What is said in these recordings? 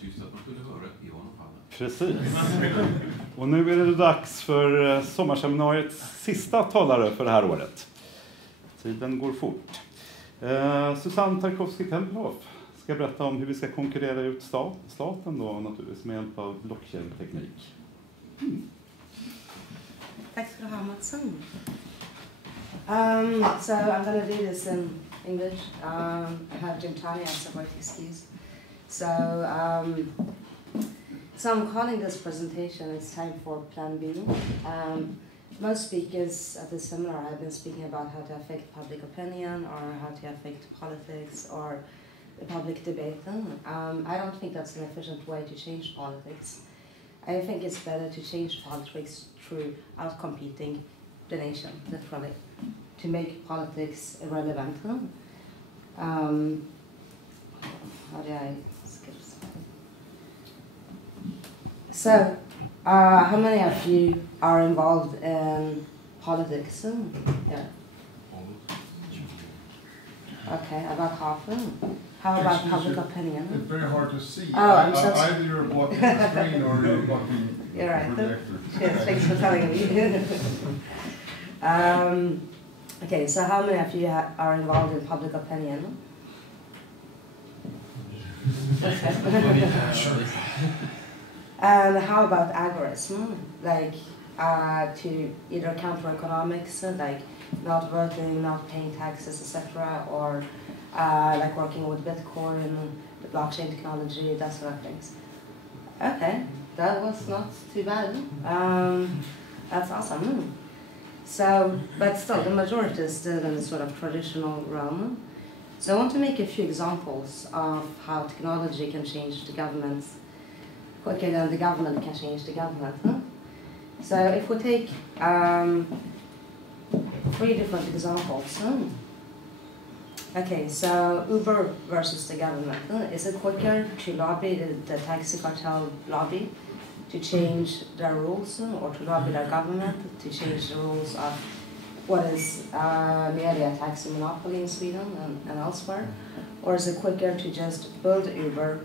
tyst att man kunde höra i honom. Precis. Och nu är det dags för sommarseminariets sista talare för det här året. Tiden går fort. Susanne Tarkowski Tempelhof ska berätta om hur vi ska konkurrera ut staten då, naturligtvis med hjälp av blockchain-teknik. Tack ska du ha, Matsen. So I'm going to do this in English. I have Jim Tanya as a word excuse. So I'm calling this presentation, it's time for Plan B. Most speakers at this seminar have been speaking about how to affect public opinion or how to affect politics or the public debate. I don't think that's an efficient way to change politics. I think it's better to change politics through outcompeting the nation, literally, to make politics irrelevant. How do I skip this? So, how many of you are involved in politics? Yeah. Okay, about half. How about public opinion? It's very hard to see. Oh, either you're blocking the screen or you're blocking you're right. the projector. Yes, thanks for telling me. Okay, so how many of you are involved in public opinion? Sure. And how about agorism, like to either counter economics, like not voting, not paying taxes, etc., or like working with Bitcoin, the blockchain technology, that sort of things. Okay, that was not too bad. That's awesome. So, but still, the majority is still in the sort of traditional realm. So I want to make a few examples of how technology can change the government quicker than the government can change the government. So if we take 3 different examples. Okay, so Uber versus the government. Is it quicker to lobby the taxi cartel lobby to change their rules, or to lobby their government to change the rules of what is merely a taxi monopoly in Sweden and elsewhere? Or is it quicker to just build Uber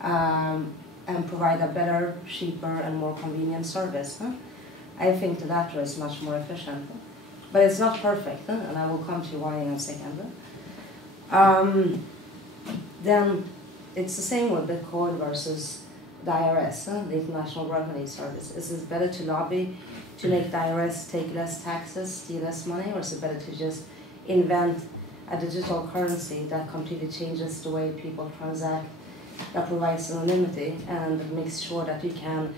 and provide a better, cheaper and more convenient service? I think the latter is much more efficient. But it's not perfect, and I will come to why in a second. Then it's the same with Bitcoin versus the IRS, the International Revenue Service. Is it better to lobby to make the IRS take less taxes, steal less money, or is it better to just invent a digital currency that completely changes the way people transact, that provides anonymity and makes sure that you can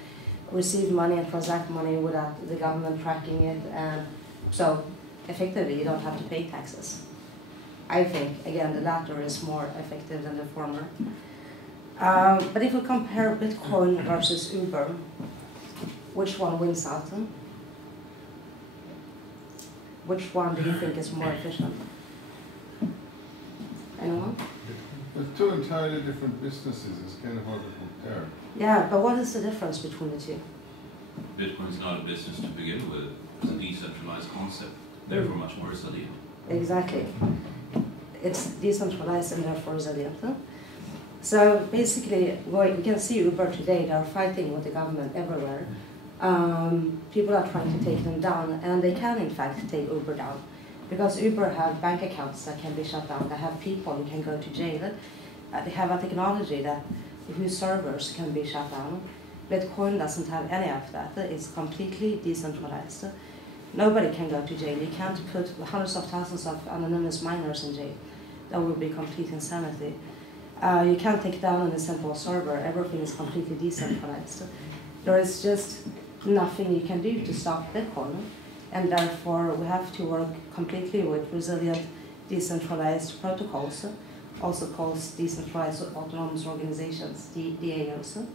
receive money and transact money without the government tracking it, and so effectively you don't have to pay taxes? I think, again, the latter is more effective than the former. But if we compare Bitcoin versus Uber, which one wins out? Which one do you think is more efficient? Anyone? They're 2 entirely different businesses. It's kind of hard to compare. Yeah, but what is the difference between the 2? Bitcoin is not a business to begin with. It's a decentralized concept, therefore much more resilient. Exactly. It's decentralized and therefore resilient. So basically, you can see Uber today, they're fighting with the government everywhere. People are trying to take them down, and they can in fact take Uber down. Because Uber have bank accounts that can be shut down, they have people who can go to jail, they have a technology whose servers can be shut down. Bitcoin doesn't have any of that, it's completely decentralized. Nobody can go to jail, you can't put hundreds of thousands of anonymous miners in jail. That would be complete insanity. You can't take down a simple server, everything is completely decentralized. There is just nothing you can do to stop Bitcoin, and therefore we have to work completely with resilient, decentralized protocols, also called decentralized autonomous organizations, DAOs.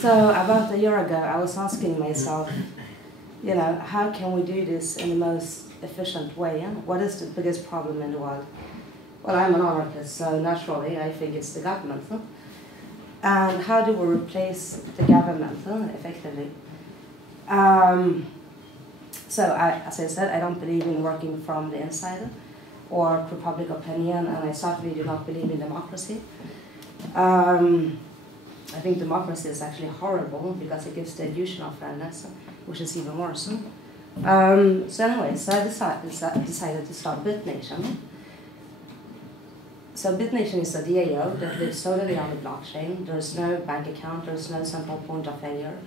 So about a year ago, I was asking myself, how can we do this in the most efficient way? What is the biggest problem in the world? Well, I'm an anarchist, so naturally I think it's the government. And how do we replace the government effectively? So as I said, I don't believe in working from the inside. or public opinion, and I certainly do not believe in democracy. I think democracy is actually horrible because it gives the illusion of fairness, which is even worse. So anyways, I decided to start Bitnation. So Bitnation is a DAO that lives solely on the blockchain. There's no bank account, there's no central point of failure.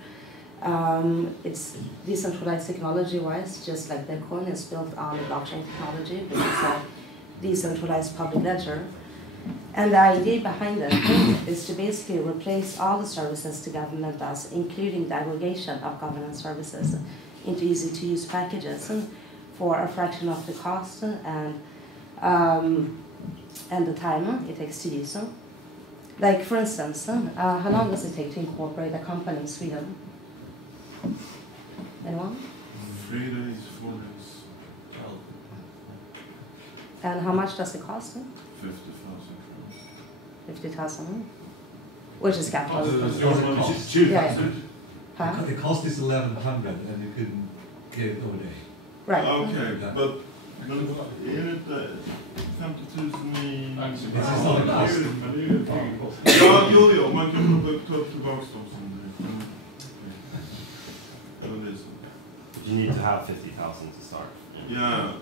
It's decentralized technology-wise, just like Bitcoin is built on the blockchain technology, but it's a decentralized public ledger. And the idea behind it is to basically replace all the services the government does, including the aggregation of government services, into easy-to-use packages for a fraction of the cost and the time it takes to use them. Like, for instance, how long does it take to incorporate a company in Sweden? Anyone? 3 days, 4 days. And how much does it cost? 50,000. 50,000, which is capital. Yeah. Huh? The cost is 1,100 and you couldn't get it over day. Right. Okay, but är det inte 50,000 i... Det är snarare kost. Ja, jo, man kan ta upp tillbaka dem som You need to have 50,000 to start. Yeah.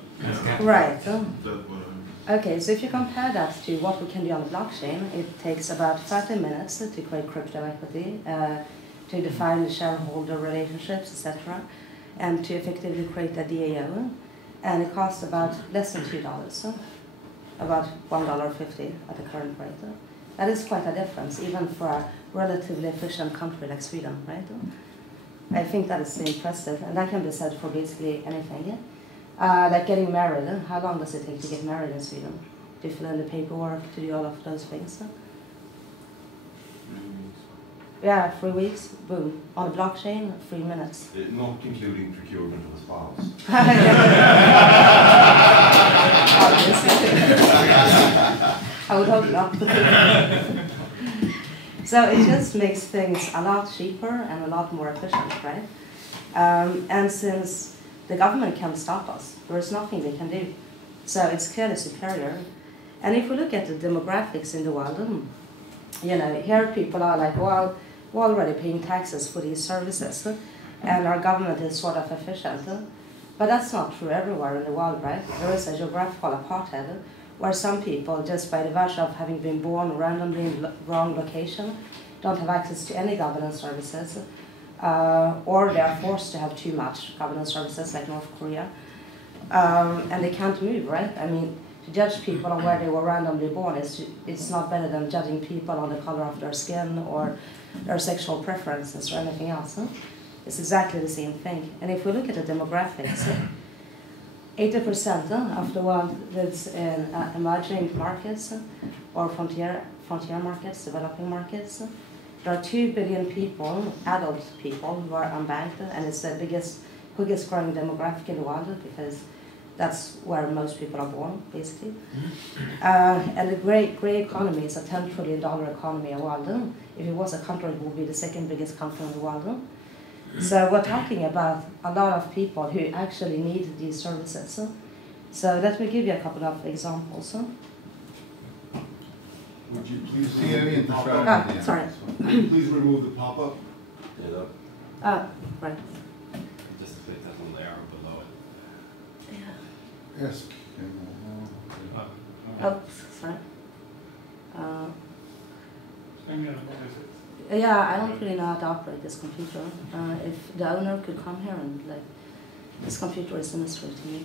Right. That's what Okay, so if you compare that to what we can do on the blockchain, it takes about 30 minutes to create crypto equity, to define the shareholder relationships, etc., and to effectively create a DAO. And it costs about less than $2, about $1.50 at the current rate. That is quite a difference, even for a relatively efficient country like Sweden, right? I think that is impressive, and that can be said for basically anything. Like getting married, how long does it take to get married in Sweden? To fill in the paperwork, to do all of those things? 3 weeks. Yeah, 3 weeks, boom. On a blockchain, 3 minutes. Not including procurement of a spouse. I would hope not. So it just makes things a lot cheaper and a lot more efficient, right? And since the government can't stop us, there is nothing they can do. So it's clearly superior. And if we look at the demographics in the world, you know, here people are like, well, we're already paying taxes for these services, and our government is sort of efficient. But that's not true everywhere in the world, right? There is a geographical apartheid where some people, just by the virtue of having been born randomly in the wrong location, don't have access to any governance services, or they are forced to have too much governance services, like North Korea, and they can't move, right? I mean, to judge people on where they were randomly born, it's not better than judging people on the color of their skin or their sexual preferences or anything else. It's exactly the same thing. And if we look at the demographics, 80% of the world lives in emerging markets or frontier markets, developing markets. There are 2 billion people, adult people, who are unbanked, and it's the quickest growing demographic in the world because that's where most people are born, basically. And the gray economy is a $10 trillion economy in the world. If it was a country, it would be the second biggest country in the world. So we're talking about a lot of people who actually need these services. So let me give you a couple of examples. Would you please Ser vi inte Sorry. please remove the pop-up? Right. Just click that one there below it. Yes. Oh, sorry. Yeah, I don't really know how to operate this computer. If the owner could come here and like, this computer is a mystery to me.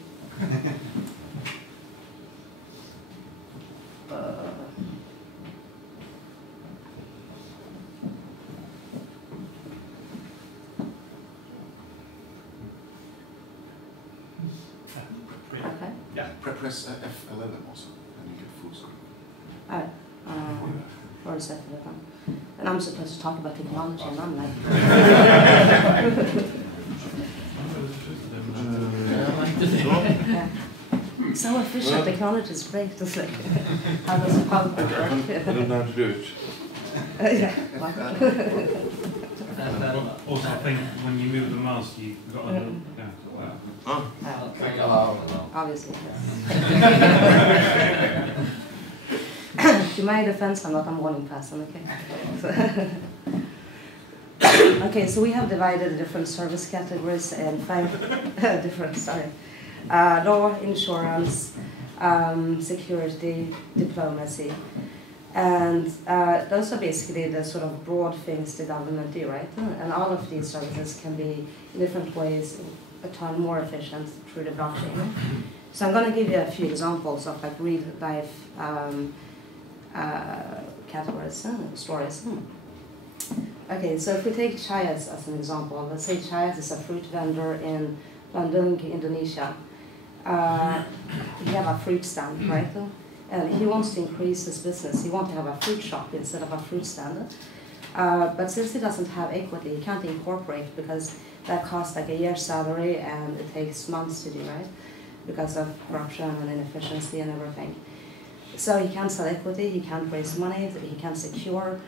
Okay. Yeah. Press F11 also, and you get full screen. Alright. For a second. And I'm supposed to talk about technology, and I'm like. Yeah. So efficient, technology is great. It's like, how does it work? I don't know how to do it. Yeah. Also, I think when you move the mouse, you've got a little. Yeah. Obviously. Yes. To my defense, I'm not a morning person, okay? Okay, so we have divided the different service categories in 5 different, law, insurance, security, diplomacy. And those are basically the sort of broad things the government do, right? And all of these services can be in different ways a ton more efficient through the blockchain. So I'm going to give you a few examples of like real life categories, stories. Okay, so if we take Chayas as an example, let's say Chayas is a fruit vendor in Bandung, Indonesia. He have a fruit stand, right? And he wants to increase his business. He wants to have a fruit shop instead of a fruit stand. But since he doesn't have equity, he can't incorporate because that costs like a year's salary and it takes months to do, right? Because of corruption and inefficiency and everything. So he can't sell equity, he can't raise money, he can't secure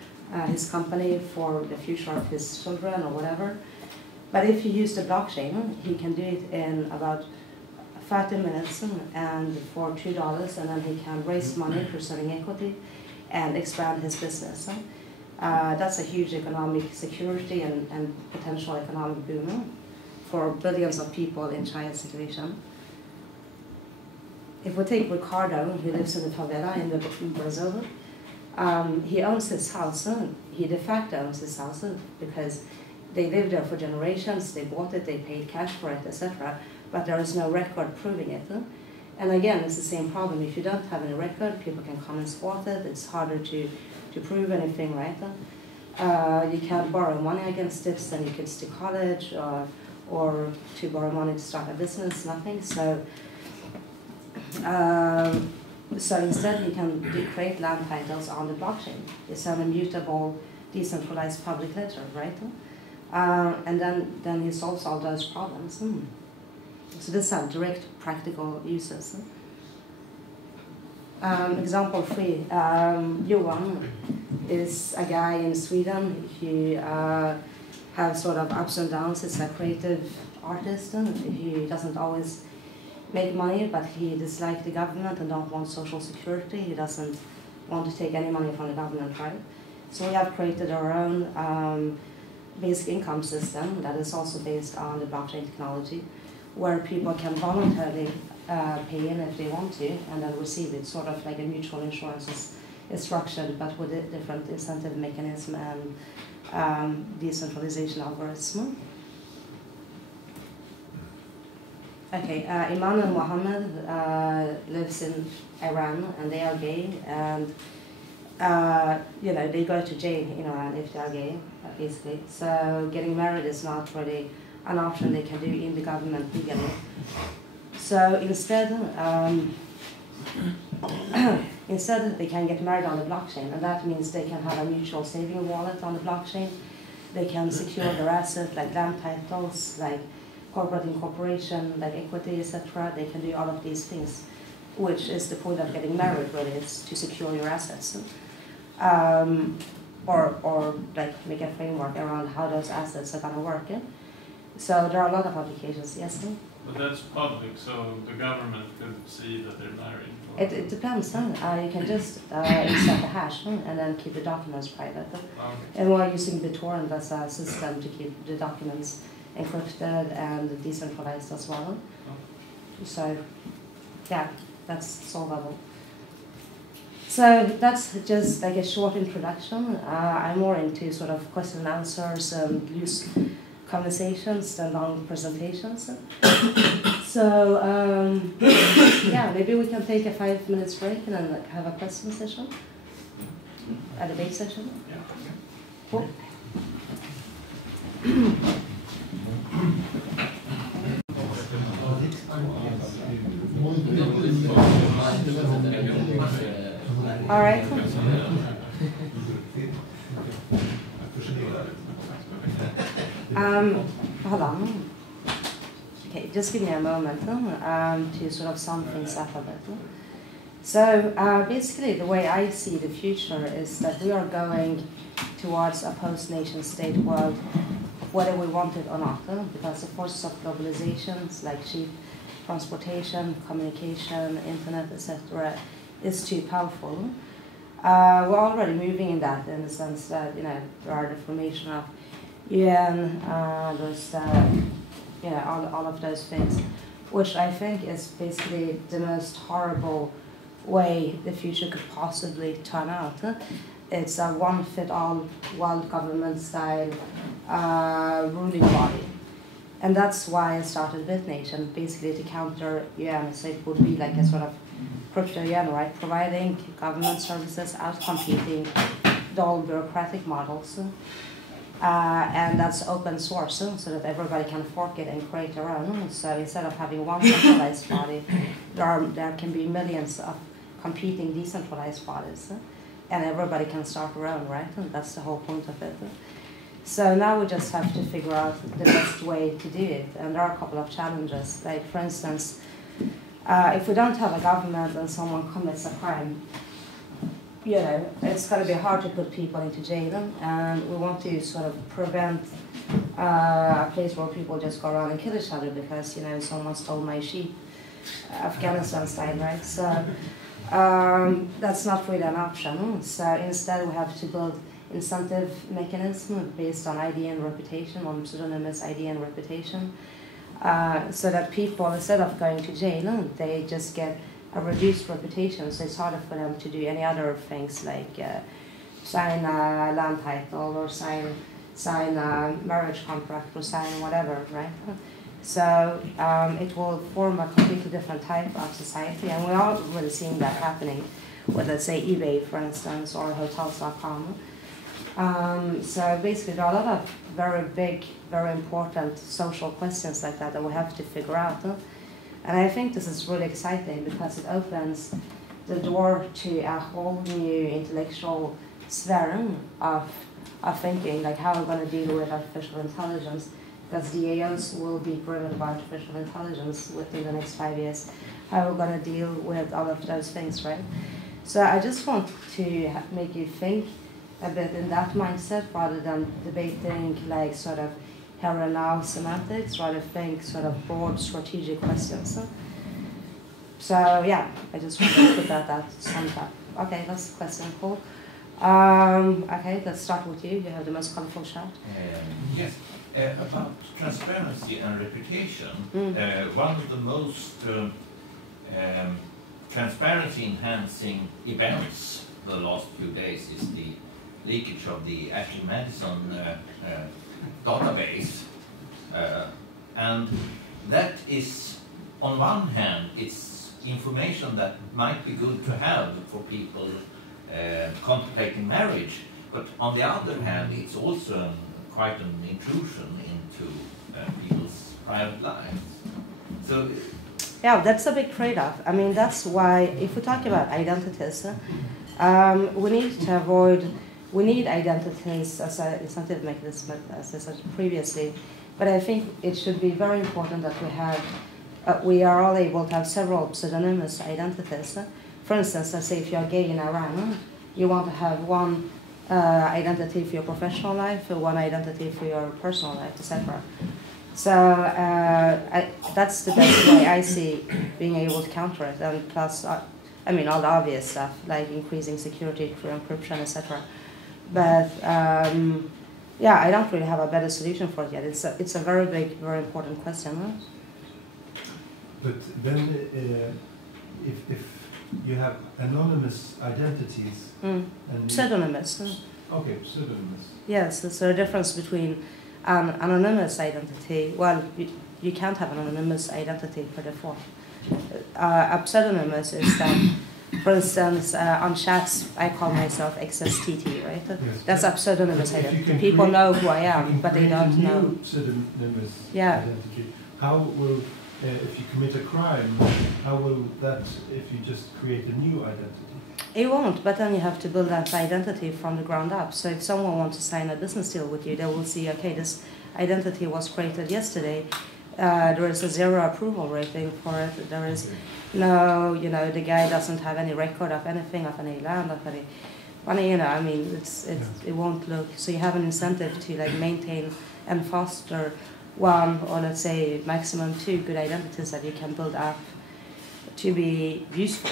his company for the future of his children or whatever. But if you use the blockchain, he can do it in about 30 minutes and for $2, and then he can raise money for selling equity and expand his business. That's a huge economic security and potential economic boom for billions of people in China's situation. If we take Ricardo, who lives in the favela in Brazil, he owns his house. He de facto owns his house because they lived there for generations, they bought it, they paid cash for it, etc. But there is no record proving it. And again, it's the same problem. If you don't have any record, people can come and squat it. It's harder to prove anything, right? You can't borrow money against it, send your kids to college, or to borrow money to start a business, nothing. So instead, you can create land titles on the blockchain. It's an immutable, decentralized public ledger, right? And then he solves all those problems. So these are direct practical uses. Example 3, Johan is a guy in Sweden who has sort of ups and downs. He's a creative artist who doesn't always make money, but he dislikes the government and don't want social security. He doesn't want to take any money from the government, right? So we have created our own basic income system that is also based on the blockchain technology, where people can voluntarily pay in if they want to and then receive it, sort of like a mutual insurance is structured, but with a different incentive mechanism and decentralization algorithm. Okay, Iman and Mohammed lives in Iran and they are gay, and they go to jail in Iran if they are gay, basically. So getting married is not really an option they can do in the government legally. So instead, instead they can get married on the blockchain, and that means they can have a mutual saving wallet on the blockchain. They can secure their assets like land titles, like corporate incorporation, like equity, etc. They can do all of these things, which is the point of getting married, really, is to secure your assets. Or like make a framework around how those assets are going to work. So there are a lot of applications, yes? But that's public, so the government could see that they're married? It depends. You can just insert the hash and then keep the documents private. Okay. And we're using BitTorrent as a system to keep the documents encrypted and decentralized as well. So, yeah, that's solvable. So that's just like a short introduction. I'm more into sort of question and answers and loose conversations than long presentations. So yeah, maybe we can take a 5 minutes break and then have a question session, a debate session. Yeah. Cool. All right. Hold on. Okay, just give me a moment to sort of sum things up a bit. So basically, the way I see the future is that we are going towards a post-nation state world whether we want it or not, because the forces of globalization, like cheap transportation, communication, internet, etc., is too powerful. We're already moving in that, in the sense that there are the formation of UN, there's all of those things, which I think is basically the most horrible way the future could possibly turn out. It's a one-fit-all world government style ruling body. And that's why I started Bitnation, basically to counter UN. So it would be like a sort of crypto-UN, right? Providing government services, out-competing the old bureaucratic models. And that's open source, so that everybody can fork it and create their own. So instead of having one centralized body, there can be millions of competing decentralized bodies. And everybody can start their own, right? And that's the whole point of it. So now we just have to figure out the best way to do it. And there are a couple of challenges. Like, for instance, if we don't have a government and someone commits a crime, it's going to be hard to put people into jail. And we want to sort of prevent a place where people just go around and kill each other because, someone stole my sheep, Afghanistan style, right? So that's not really an option. So instead we have to build incentive mechanism based on ID and reputation, on pseudonymous ID and reputation, so that people, instead of going to jail, they just get a reduced reputation, so it's harder for them to do any other things like sign a land title or sign a marriage contract or sign whatever, right? So it will form a completely different type of society, and we're already seeing that happening with, let's say, eBay, for instance, or hotels.com. So basically, there are a lot of very big, very important social questions like that we have to figure out. And I think this is really exciting because it opens the door to a whole new intellectual sphere of thinking, like how we're going to deal with artificial intelligence, because DAOs will be driven by artificial intelligence within the next 5 years, how we're going to deal with all of those things, right? So I just want to make you think a bit in that mindset rather than debating like sort of here and now semantics, rather think sort of broad strategic questions. So yeah, I just want to put that at some time. Okay, that's the question, Paul. Okay, let's start with you. You have the most colorful chart. Yes, about transparency and reputation, one of the most transparency-enhancing events the last few days is the leakage of the Ashley Madison database, and that is, on one hand, it's information that might be good to have for people contemplating marriage, but on the other hand, it's also quite an intrusion into people's private lives. So, yeah, that's a big trade-off. I mean, that's why if we talk about identities, we need to avoid. We need identities as an incentive mechanism, as I said previously, but I think it should be very important that we are all able to have several pseudonymous identities. For instance, let's say if you're gay in Iran, you want to have one identity for your professional life, one identity for your personal life, etc. So that's the best way I see being able to counter it, and plus, I mean, all the obvious stuff like increasing security through encryption, etc. But yeah, I don't really have a better solution for it yet. It's a very big, very important question. Right? But then, if you have anonymous identities and pseudonymous. Okay, pseudonymous. Yes, there's a difference between an anonymous identity. Well, you can't have an anonymous identity per default. A pseudonymous is that. For instance, on chats, I call myself XSTT, right? Yes. That's a pseudonymous identity. People know who I am, but they don't know. Pseudonymous identity. How will, if you commit a crime, how will that, if you just create a new identity? It won't, but then you have to build that identity from the ground up. So if someone wants to sign a business deal with you, they will see, okay, this identity was created yesterday. There is a 0 approval rating for it. There is no, the guy doesn't have any record of anything, of any land, of any Well, you know, I mean, it won't look, so you have an incentive to like maintain and foster one, or let's say maximum two good identities that you can build up to be useful.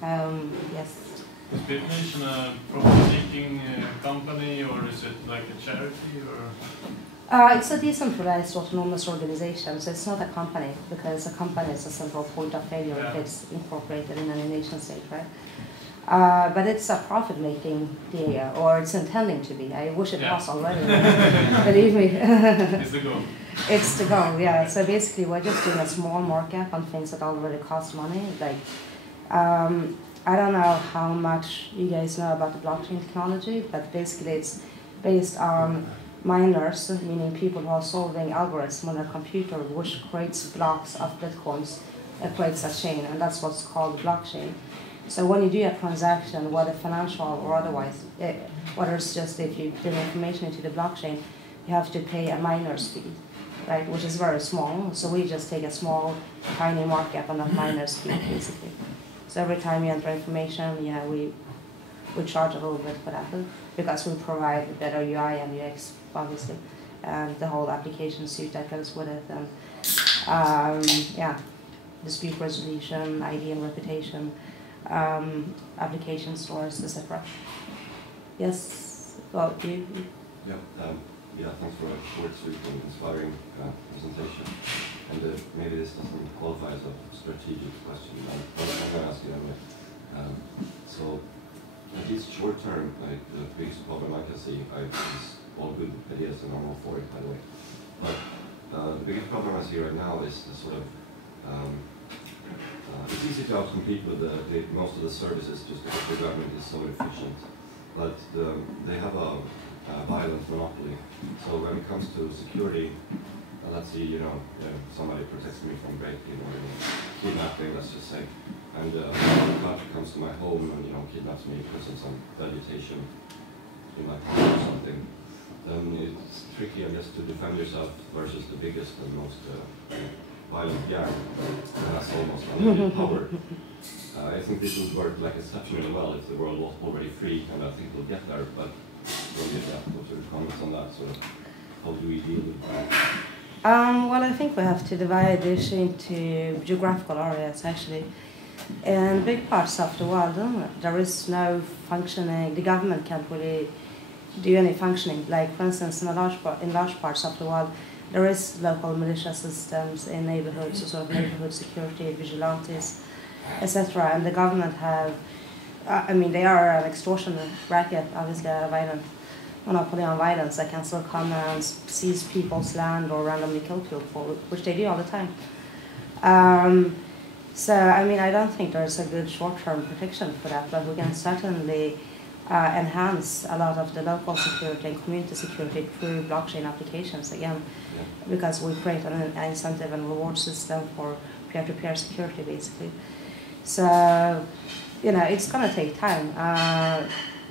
Yes. Is Bitnation a profit-seeking company, or is it like a charity, or? It's a decentralized autonomous organization, so it's not a company, because a company is a central point of failure if it's incorporated in any nation state, right? But it's a profit-making deal, or it's intending to be. I wish it was already. Believe me. It's the goal. It's the goal, yeah. So basically, we're just doing a small markup on things that already cost money. Like, I don't know how much you guys know about the blockchain technology, but basically, it's based on miners, meaning people who are solving algorithms on a computer, which creates blocks of bitcoins, that creates a chain, and that's what's called blockchain. So when you do a transaction, whether financial or otherwise, whether it's just if you give information into the blockchain, you have to pay a miner's fee, right, which is very small. So we just take a small, tiny markup on that miner's fee, basically. So every time you enter information, yeah, we charge a little bit for that, because we provide better UI and UX, obviously, and the whole application suite that goes with it, and yeah, dispute resolution, ID and reputation, application stores, etc. Yes, well, you? Yeah, thanks for a short, sweet, and inspiring presentation. And maybe this doesn't qualify as a strategic question, but I'm going to ask you anyway. So, at least short term, like the biggest problem I can see, is all good ideas and I'm all for it, by the way. But the biggest problem I see right now is the sort of, it's easy to outcompete with most of the services just because the government is so efficient. But they have a violent monopoly. So when it comes to security, let's see, somebody protects me from breaking or kidnapping, let's just say. And a country comes to my home and kidnaps me, puts in some vegetation in my house or something. Then it's tricky, I guess, to defend yourself versus the biggest and most violent gang that has almost unlimited power. I think this would work like exceptionally well if the world was already free, and I think we'll get there. But what's your comments on that? Sort of, how do we deal with that? Well, I think we have to divide this into geographical areas, actually. In big parts of the world, there is no functioning, the government can't really do any functioning. Like, for instance, in large parts of the world, there is local militia systems in neighborhoods, so sort of neighborhood security, vigilantes, etc. And the government have, they are an extortion racket, obviously a violent monopoly on violence. They can still come and seize people's land or randomly kill people, which they do all the time. So, I don't think there's a good short-term protection for that, but we can certainly enhance a lot of the local security and community security through blockchain applications, again, because we create an incentive and reward system for peer-to-peer security, basically. So, it's going to take time.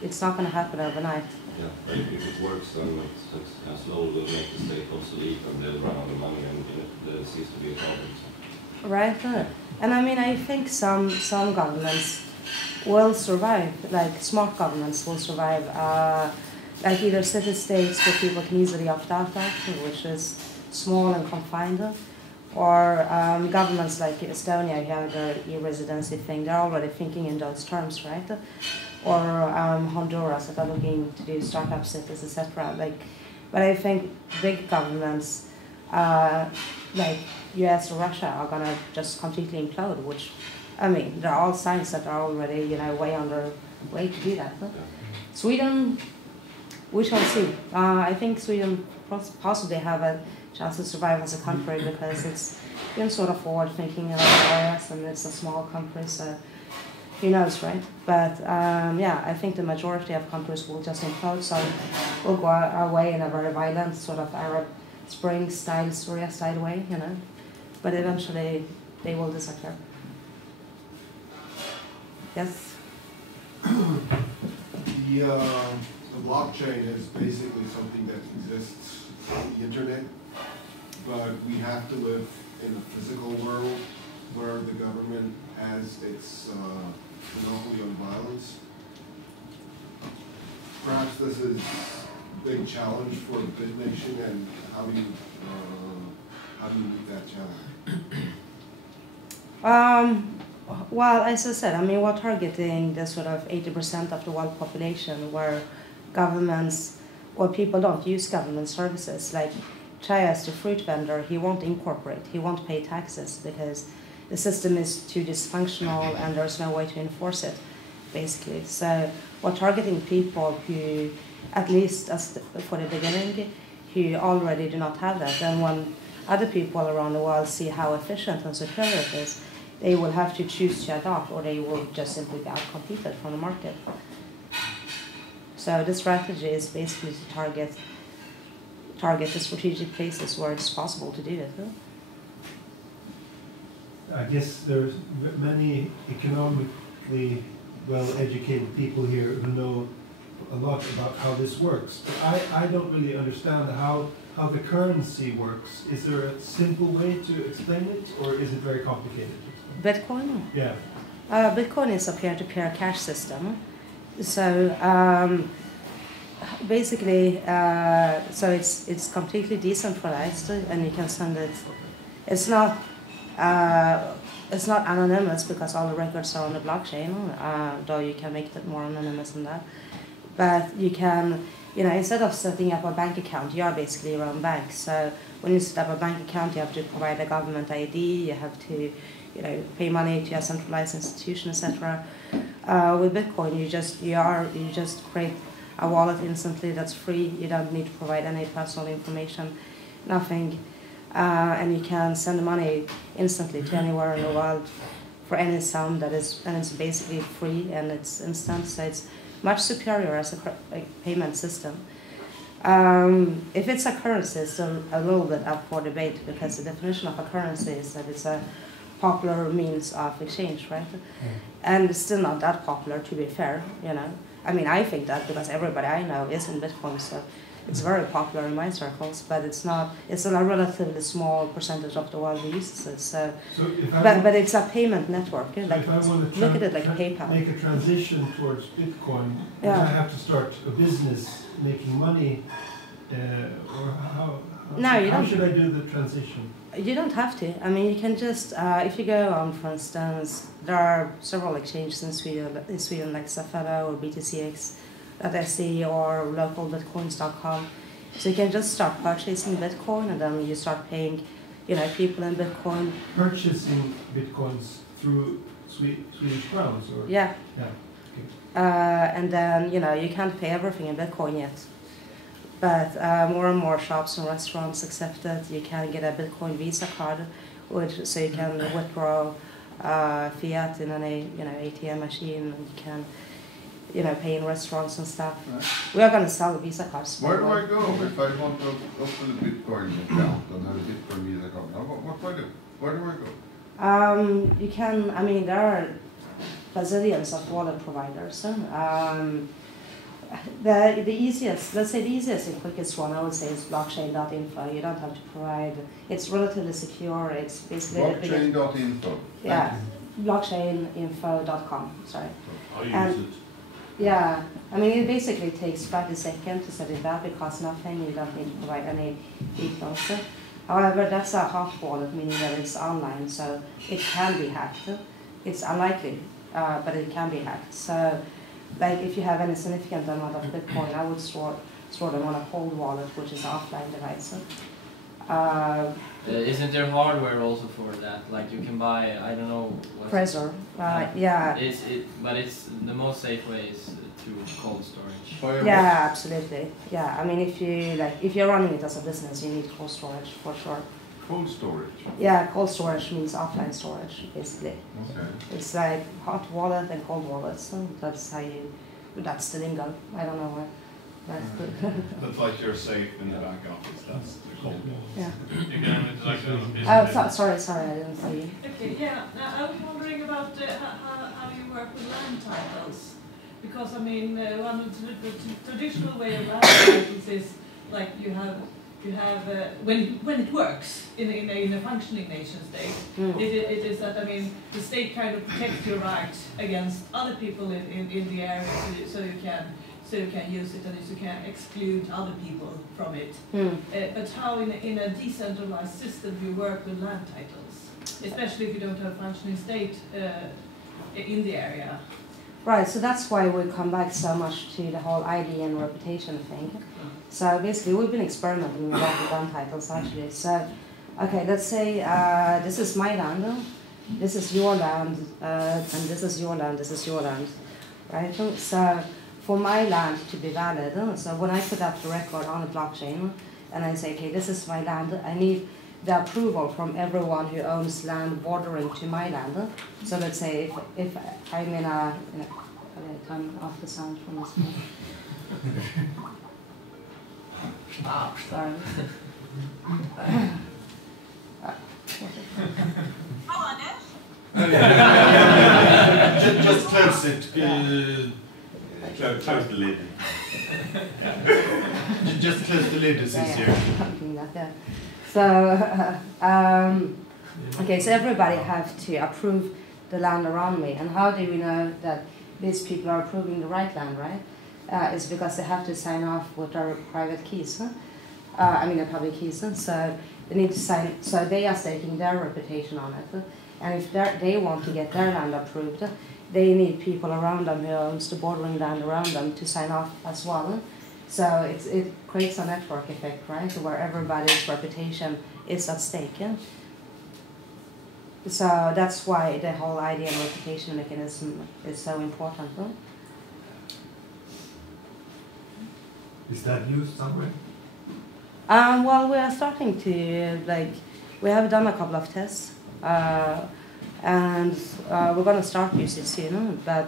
It's not going to happen overnight. Yeah, but if it works, then it's slowly will make the state obsolete and they'll run out of money, and there seems to be a problem. Right. And I think some governments will survive, like smart governments will survive, like either city-states where people can easily opt out of, which is small and confined, or governments like Estonia, who have the e-residency thing, they're already thinking in those terms, right? Or Honduras that are looking to do startup cities, etc. But I think big governments, like US or Russia, are gonna just completely implode, which, there are all signs that are already, way on their way to do that. Sweden, we shall see. I think Sweden possibly have a chance to survive as a country because it's been sort of forward-thinking in other areas, and it's a small country, so who knows, right? But I think the majority of countries will just implode, so we'll go our way in a very violent sort of Arab Spring-style, Syria-style way, But eventually, they will disappear. Yes? The blockchain is basically something that exists on the internet, but we have to live in a physical world where the government has its monopoly on violence. Perhaps this is a big challenge for Bitnation, and how do you meet that challenge? Well, as I said, I mean, we're targeting the sort of 80% of the world population where governments or people don't use government services. Like Chayas, the fruit vendor, he won't incorporate, he won't pay taxes because the system is too dysfunctional and there's no way to enforce it, basically. So we're targeting people who, at least for the beginning, who already do not have that. And when other people around the world see how efficient and superior it is, they will have to choose to adopt, or they will just simply be outcompeted from the market. So the strategy is basically to target the strategic places where it's possible to do it. I guess there's many economically well-educated people here who know a lot about how this works. But I don't really understand how the currency works. Is there a simple way to explain it, or is it very complicated? Bitcoin? Yeah. Bitcoin is a peer-to-peer cash system. So basically, so it's completely decentralized, and you can send it. It's not anonymous because all the records are on the blockchain. Though you can make it more anonymous than that. But you can, instead of setting up a bank account, you are basically your own bank. So when you set up a bank account, you have to provide a government ID. You have to, pay money to a centralized institution, etc. With Bitcoin, you just create a wallet instantly that's free. You don't need to provide any personal information, nothing, and you can send money instantly to anywhere in the world for any sum and it's basically free and it's instant. So it's much superior as a payment system. If it's a currency, it's still a little bit up for debate because the definition of a currency is that it's a popular means of exchange, right? And it's still not that popular, to be fair, I mean, I think that because everybody I know is in Bitcoin, so it's very popular in my circles, but it's not, it's a relatively small percentage of the world who uses it, so but it's a payment network, so like, if I want to look at it like PayPal. Make a transition towards Bitcoin, I have to start a business making money, or how should I do the transition? You don't have to. I mean, you can just, if you go on, for instance, there are several exchanges in Sweden like Safari or BTCX.se or localbitcoins.com. So you can just start purchasing Bitcoin and then you start paying, people in Bitcoin. Purchasing Bitcoins through Swedish crowns? Or? Yeah. Okay. And then, you can't pay everything in Bitcoin yet. But more and more shops and restaurants accept it. You can get a Bitcoin Visa card, so you can withdraw fiat in an ATM machine. And you can, pay in restaurants and stuff. Right. We are going to sell Visa cards. Where do I go if I want to open a Bitcoin account and have a Bitcoin Visa account? What do I do? Where do I go? You can. I mean, there are bazillions of wallet providers. The easiest, let's say the easiest and quickest one, I would say, is blockchain.info. You don't have to provide, it's relatively secure, it's basically... Blockchain.info? Yeah, blockchaininfo.com, sorry. I use it. Yeah, I mean, it basically takes 30 seconds to set it up. It costs nothing, you don't need to provide any details. However, that's a hot wallet, meaning that it's online, so it can be hacked. It's unlikely, but it can be hacked. So, like if you have any significant amount of Bitcoin, I would store them on a cold wallet, which is an offline device. Isn't there hardware also for that? Like you can buy, I don't know. Pressor, yeah. But it's the most safe way is through cold storage. Yeah, absolutely. Yeah, I mean, if you're running it as a business, you need cold storage for sure. Cold storage? Yeah, cold storage means offline storage, basically. Okay. It's like hot wallet and cold wallet, so that's that's the lingo. I don't know why. That's like your safe in the back office, that's the cold wallet. Yeah. Sorry, I didn't see you. Okay, yeah. Now, I was wondering about how you work with land titles. Because, I mean, one of the traditional way of land titles is like you have you have when it works in a functioning nation state, it is that, I mean, the state kind of protects your right against other people in the area, so you can use it and you can exclude other people from it. But how in a decentralized system you work with land titles, especially if you don't have a functioning state in the area? Right, so that's why we come back so much to the whole ID and reputation thing. So basically, we've been experimenting with land titles actually. So, okay, let's say this is my land, this is your land, and this is your land, this is your land, right? So for my land to be valid, so when I put up the record on a blockchain, and I say, okay, this is my land, I need the approval from everyone who owns land bordering to my land. So let's say if I'm in a turn off the sound from this one. Sorry. Just close it. Close the lid. Just close the lid, it's easier. So, okay, so everybody have to approve the land around me. And how do we know that these people are approving the right land, right? It's because they have to sign off with their private keys. The public keys. So they need to sign, so they are staking their reputation on it. And if they want to get their land approved, they need people around them who owns the bordering land around them to sign off as well. So it creates a network effect, right, where everybody's reputation is at stake. Yeah? So that's why the whole ID and reputation mechanism is so important. Huh? Is that used somewhere? Well, we are starting to, we have done a couple of tests, and we're going to start using it soon, but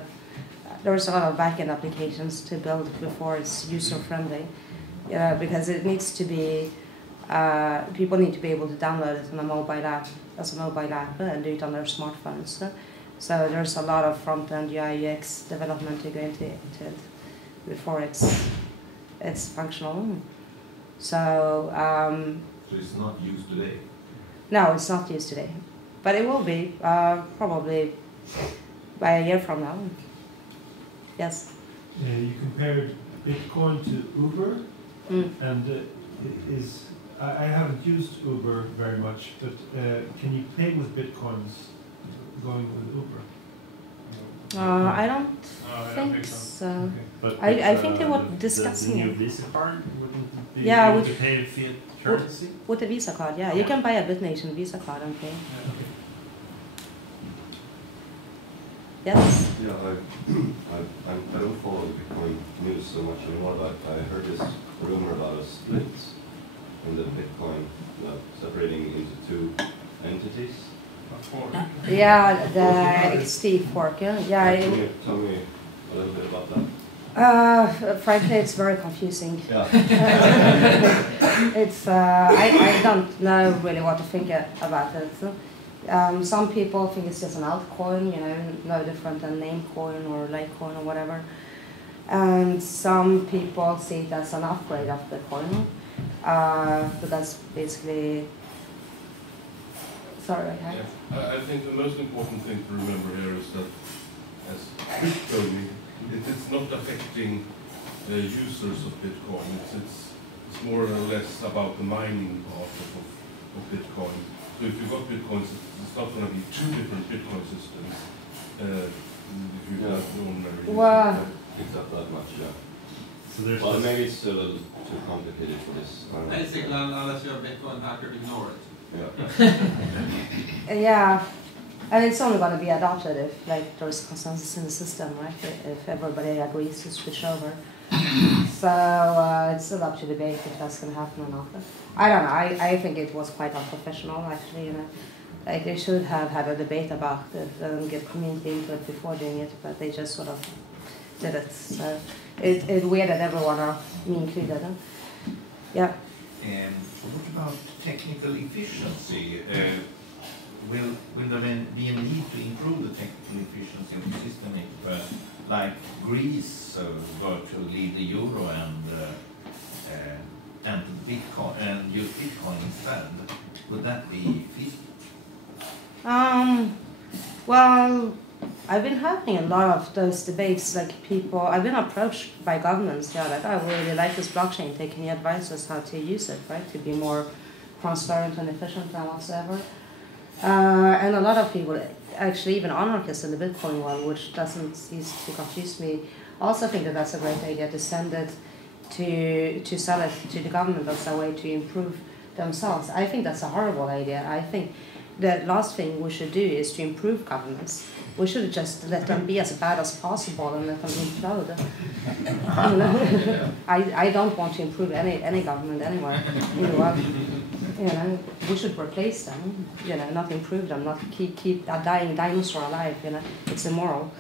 there's a lot of back-end applications to build before it's user-friendly, because it needs to be, people need to be able to download it on a mobile app, as a mobile app, and do it on their smartphones. So there's a lot of front-end UI UX development to go into it before it's functional. So it's not used today? No, it's not used today, but it will be probably by a year from now. Yes. You compared Bitcoin to Uber, and I haven't used Uber very much, but can you pay with Bitcoins going with Uber? I don't think so. Okay. But I think they were discussing the new it. Visa card wouldn't be Yeah, able to pay fiat currency? With a Visa card, yeah. You can buy a Bitnation Visa card and pay. Yes? Yeah, I don't follow the Bitcoin news so much anymore, but I heard this rumor about a split in the Bitcoin, separating into two entities. Yeah, the XT fork, yeah. Tell me a little bit about that. Frankly, it's very confusing. Yeah. It's I don't know really what to think about it. Some people think it's just an altcoin, no different than Namecoin or Litecoin or whatever. And some people see it as an upgrade of the coin, because basically. Sorry, okay. I think the most important thing to remember here is that as Bitcoin, it is not affecting the users of Bitcoin. It's more or less about the mining part of Bitcoin. So if you've got Bitcoins, it's not going to be two different Bitcoin systems. If you have ordinary. Well, It's not that much, yeah. So there's well, maybe it's a little too complicated for this. Basically, unless you're a Bitcoin hacker, ignore it. Yeah. Yeah, and it's only going to be adopted if there's consensus in the system, right? If everybody agrees to switch over. So it's still up to debate if that's going to happen or not. I don't know. I think it was quite unprofessional, actually. They should have had a debate about it and get community into it before doing it, but they just sort of did it. So it weirded everyone out, me included. Yeah. What about technical efficiency? Will there be a need to improve the technical efficiency of the system if, like Greece, were to leave the euro and enter the Bitcoin and use Bitcoin instead, would that be feasible? Well, I've been having a lot of those debates, like people, I've been approached by governments, yeah, like, I really like this blockchain, can you advise us how to use it, right, to be more transparent and efficient and whatsoever. And a lot of people, actually even anarchists in the Bitcoin world, which doesn't cease to confuse me, also think that that's a great idea to send it to sell it to the government as a way to improve themselves. I think that's a horrible idea. I think the last thing we should do is to improve governments. We should just let them be as bad as possible and let them implode. You know? I don't want to improve any government anywhere in the world. You know, we should replace them, you know, not improve them, not keep a dying dinosaur alive, you know, it's immoral.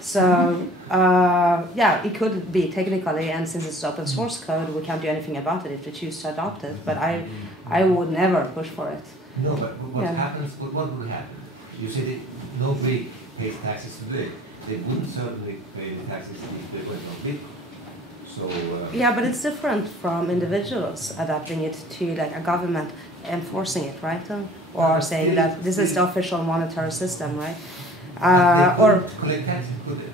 So, yeah, it could be technically, and since it's open source code, we can't do anything about it if we choose to adopt it, but I would never push for it. No, but what happens, what would happen? You said that nobody pays taxes today. They wouldn't certainly pay the taxes if they went on Bitcoin. So, yeah, but it's different from individuals adapting it to like a government enforcing it, right? Or saying that this is the official monetary system, right? Or collect taxes, could they?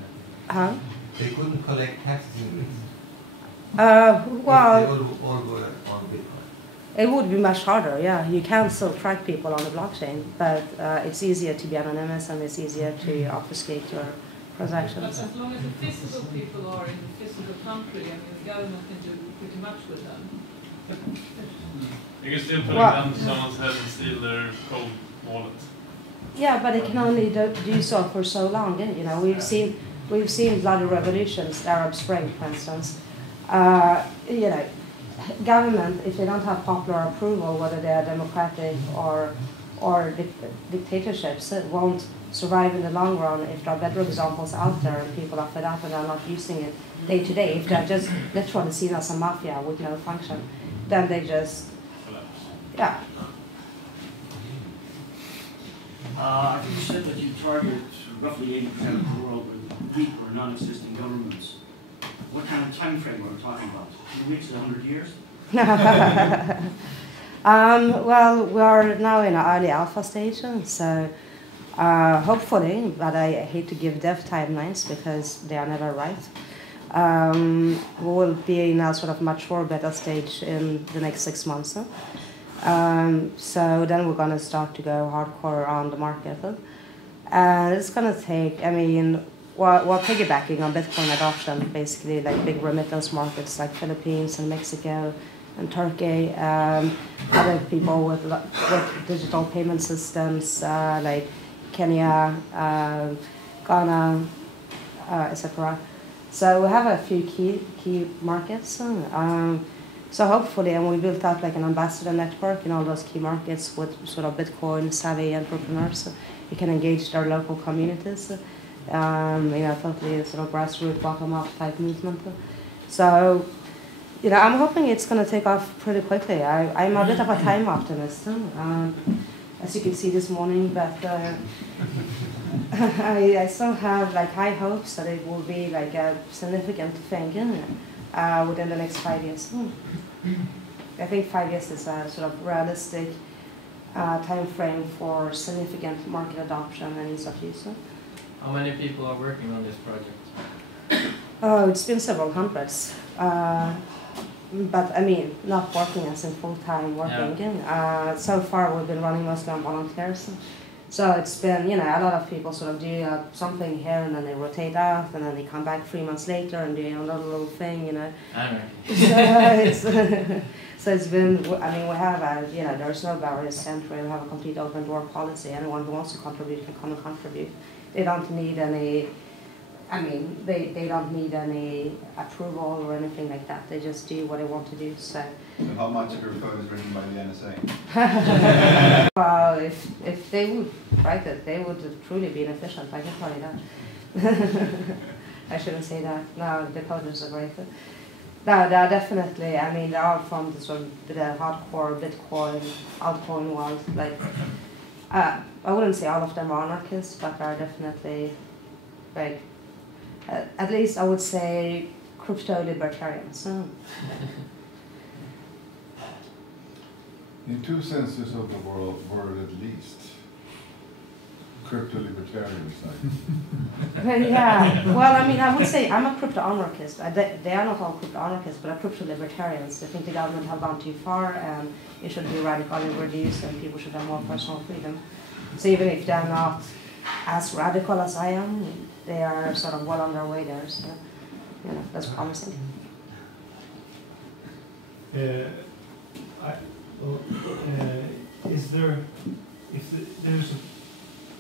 Huh? They couldn't collect taxes in Greece. Well, if they all were on Bitcoin. It would be much harder, yeah. You can still track people on the blockchain, but it's easier to be anonymous and it's easier to obfuscate your transactions. But as long as the physical people are in the physical country, I mean, the government can do pretty much with them. You can still put a gun to someone's head and steal their cold wallet. Yeah, but it can only do so for so long. You know, we've seen bloody revolutions, the Arab Spring, for instance. You know, government, if they don't have popular approval, whether they are democratic or dictatorships, it won't survive in the long run if there are better examples out there and people are fed up and are not using it day to day. If they're just literally seen as a mafia with no function, then they just, yeah. I think you said that you target roughly 80% of the world with weak or non-existing governments. What kind of time frame are we talking about? 2 weeks, 100 years? Well, we are now in an early alpha stage, so hopefully, but I hate to give dev timelines because they are never right. We will be in a sort of mature beta stage in the next 6 months. So then we're going to start to go hardcore on the market. It's going to take, I mean, we're piggybacking on Bitcoin adoption, basically, like big remittance markets like Philippines and Mexico and Turkey, other people with digital payment systems like Kenya, Ghana, etc. So we have a few key markets. So hopefully, and we built up like an ambassador network in all those key markets with sort of Bitcoin savvy entrepreneurs. You can engage their local communities. You know, totally sort of grassroots, bottom-up type movement. So, you know, I'm hoping it's going to take off pretty quickly. I'm a bit of a time optimist, as you can see this morning, but I still have like high hopes that it will be like a significant thing within the next 5 years. I think 5 years is a sort of realistic time frame for significant market adoption and ease of use. How many people are working on this project? Oh, it's been several hundreds. But I mean, not working as in full-time working. Yeah. So far, we've been running mostly on volunteers. So it's been, you know, a lot of people sort of do something here and then they rotate out and then they come back 3 months later and do another little thing, you know. So it's been, I mean, we have you know, there's no barriers to entry. We have a complete open door policy. Anyone who wants to contribute can come and contribute. They don't need any, I mean, they don't need any approval or anything like that. They just do what they want to do. So how much of your code is written by the NSA? Well, if they would write it, they would truly be inefficient. I can tell you that. I shouldn't say that. No, the coders are great. No, they are definitely, I mean, they are from the sort of the hardcore Bitcoin, altcoin world. Like, I wouldn't say all of them are anarchists, but they are definitely, like, at least I would say crypto libertarians. In two senses of the word at least. Crypto-libertarian side. Yeah, well, I mean, I would say I'm a crypto-anarchist. They are not all crypto-anarchists, but are crypto-libertarians. I think the government have gone too far and it should be radically reduced and people should have more personal freedom. So even if they're not as radical as I am, they are sort of well on their way there, so, you know, that's promising. Is there, there's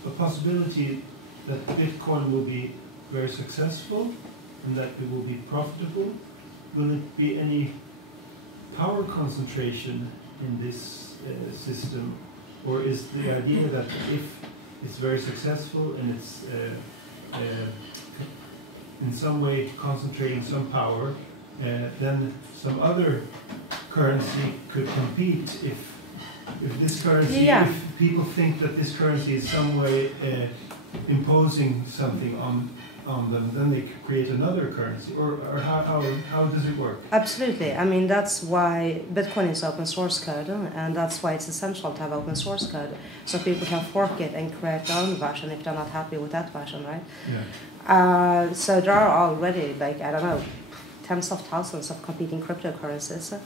a possibility that Bitcoin will be very successful and that it will be profitable, will it be any power concentration in this system? Or is the idea that if it's very successful and it's in some way concentrating some power, then some other currency could compete if this currency, yeah. if people think that this currency is some way imposing something on them, then they could create another currency, or how does it work? Absolutely. I mean, that's why Bitcoin is open source code, and that's why it's essential to have open source code, so people can fork it and create their own version if they're not happy with that version, right? Yeah. So there are already, like, I don't know, tens of thousands of competing cryptocurrencies.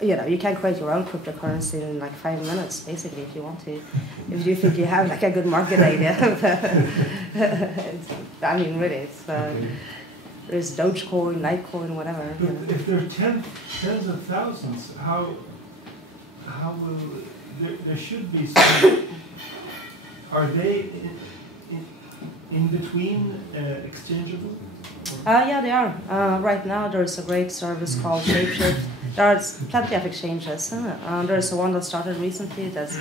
You know, you can create your own cryptocurrency in like 5 minutes, basically, if you want to. If you think you have like a good market idea. I mean, really, it's, there's Dogecoin, Litecoin, whatever. But you know. If there are tens of thousands, how will there should be some? Are they in between exchangeable? Yeah, they are. Right now, there's a great service called Shapeshift. There's plenty of exchanges. There's one that started recently that's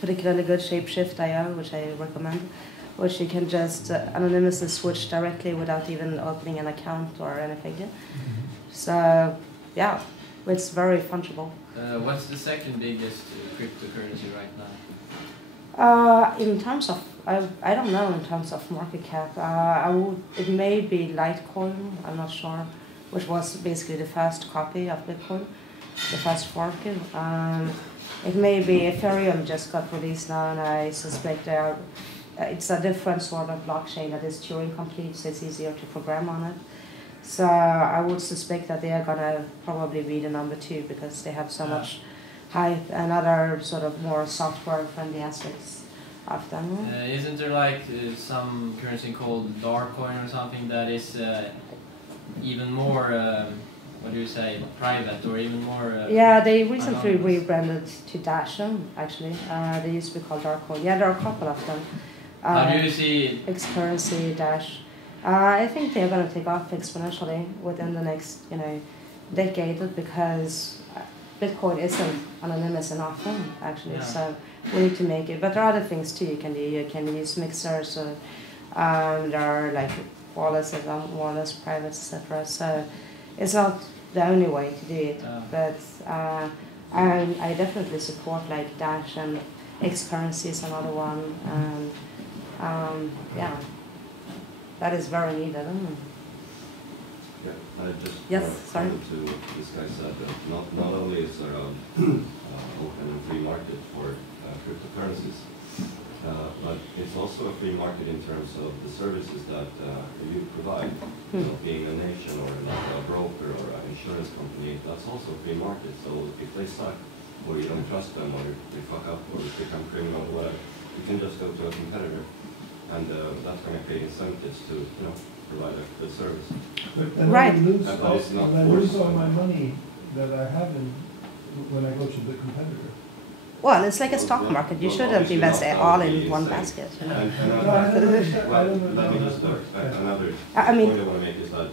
particularly good, Shapeshift.io, which I recommend, which you can just anonymously switch directly without even opening an account or anything. So, yeah, it's very fungible. What's the second biggest cryptocurrency right now? In terms of, I don't know in terms of market cap. It may be Litecoin, I'm not sure, which was basically the first copy of Bitcoin, the first fork. It may be Ethereum just got released now, and I suspect it's a different sort of blockchain that is Turing complete, so it's easier to program on it. So I would suspect that they are gonna probably be the number 2 because they have so much hype and other sort of more software-friendly aspects of them. Isn't there like some currency called Darkcoin or something that is even more, what do you say, private or even more... yeah, they recently rebranded to Dash, actually. They used to be called Darkcoin. Yeah, there are a couple of them. How do you see... X-Currency, Dash. I think they're going to take off exponentially within the next, decade because Bitcoin isn't anonymous enough, actually. Yeah. So we need to make it. But there are other things too you can do. You can use mixers. There are like wallets, wallets, privates, etc. So it's not the only way to do it. But I definitely support like Dash, and X-Currency is another one. And yeah. That is very needed. Yeah, I just sorry. To this guy said that not only is there an open and free market for cryptocurrencies, but it's also a free market in terms of the services that you provide. You know, being a nation or a broker or an insurance company, that's also a free market. So if they suck, or you don't trust them, or they fuck up, or become criminal or whatever, you can just go to a competitor. And that's going to create incentives to, provide a good service. But right. I lose all my money that I have when I go to the competitor. Well, it's like a stock market. You shouldn't invest all in one basket. Let me just another point I want to make is that,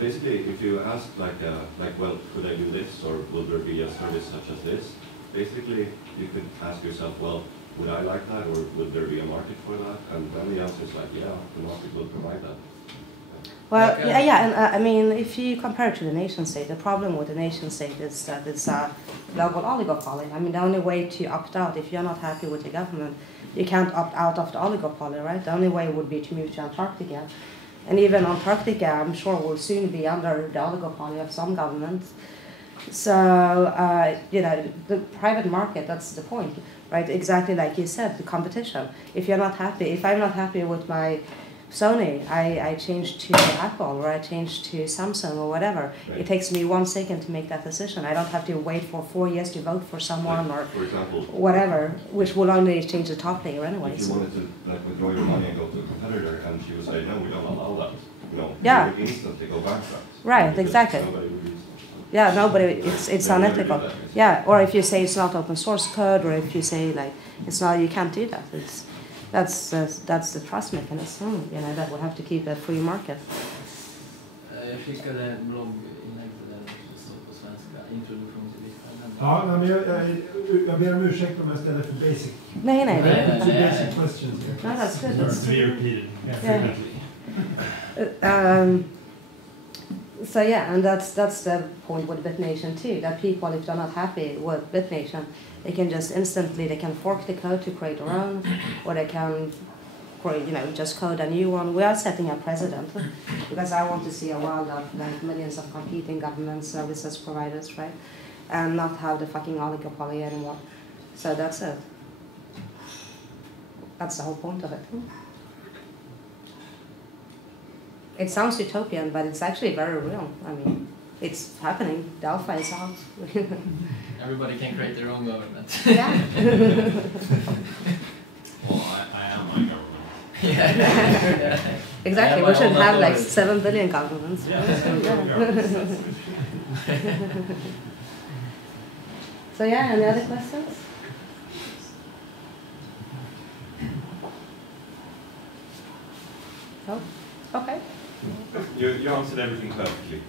basically, if you ask well, could I do this, or will there be a service such as this? Basically, you could ask yourself, well, would I like that, or would there be a market for that? And then the answer is like, yeah, the market will provide that. Well, and I mean, if you compare it to the nation state, the problem with the nation state is that it's a global oligopoly. I mean, the only way to opt out, if you're not happy with the government, you can't opt out of the oligopoly, right? The only way would be to move to Antarctica. And even Antarctica, I'm sure, will soon be under the oligopoly of some governments. So, you know, the private market, that's the point, right? Exactly like you said, the competition. If you're not happy, if I'm not happy with my Sony, I change to Apple or I change to Samsung or whatever. Right. It takes me 1 second to make that decision. I don't have to wait for 4 years to vote for someone or for example, whatever, which will only change the top layer anyway. If you wanted to like withdraw your money and go to a competitor and she would say, no, we don't allow that, you know, Yeah. you would instantly go bankrupt. Right, Because exactly. nobody would use it. Yeah, nobody, it's They never do unethical. that. Yeah, or if you say it's not open source code, or if you say like it's not, you can't do that. That's the trust mechanism, you know, that will have to keep that free market. Jag skickade blogginlägg till den som står på svenska, introduktion till Bitcoin. Ja, nej, men jag ber om ursäkt om jag ställer för basic. Nej. Basic questions here. No, that's good. That's To be repeated frequently. So yeah, and that's the point with Bitnation too. That people, if they're not happy with Bitnation, they can just instantly fork the code to create their own, or they can create, you know, just code a new one. We are setting a precedent because I want to see a world of like millions of competing government services providers, right, and not have the fucking oligopoly anymore. So that's it. That's the whole point of it. It sounds utopian, but it's actually very real. I mean, it's happening. The alpha is out. Everybody can create their own government. Yeah. Well, I am my government. Yeah. Exactly. We should have like 7 billion governments. Yeah. So yeah, any other questions? Oh, okay. You answered everything perfectly.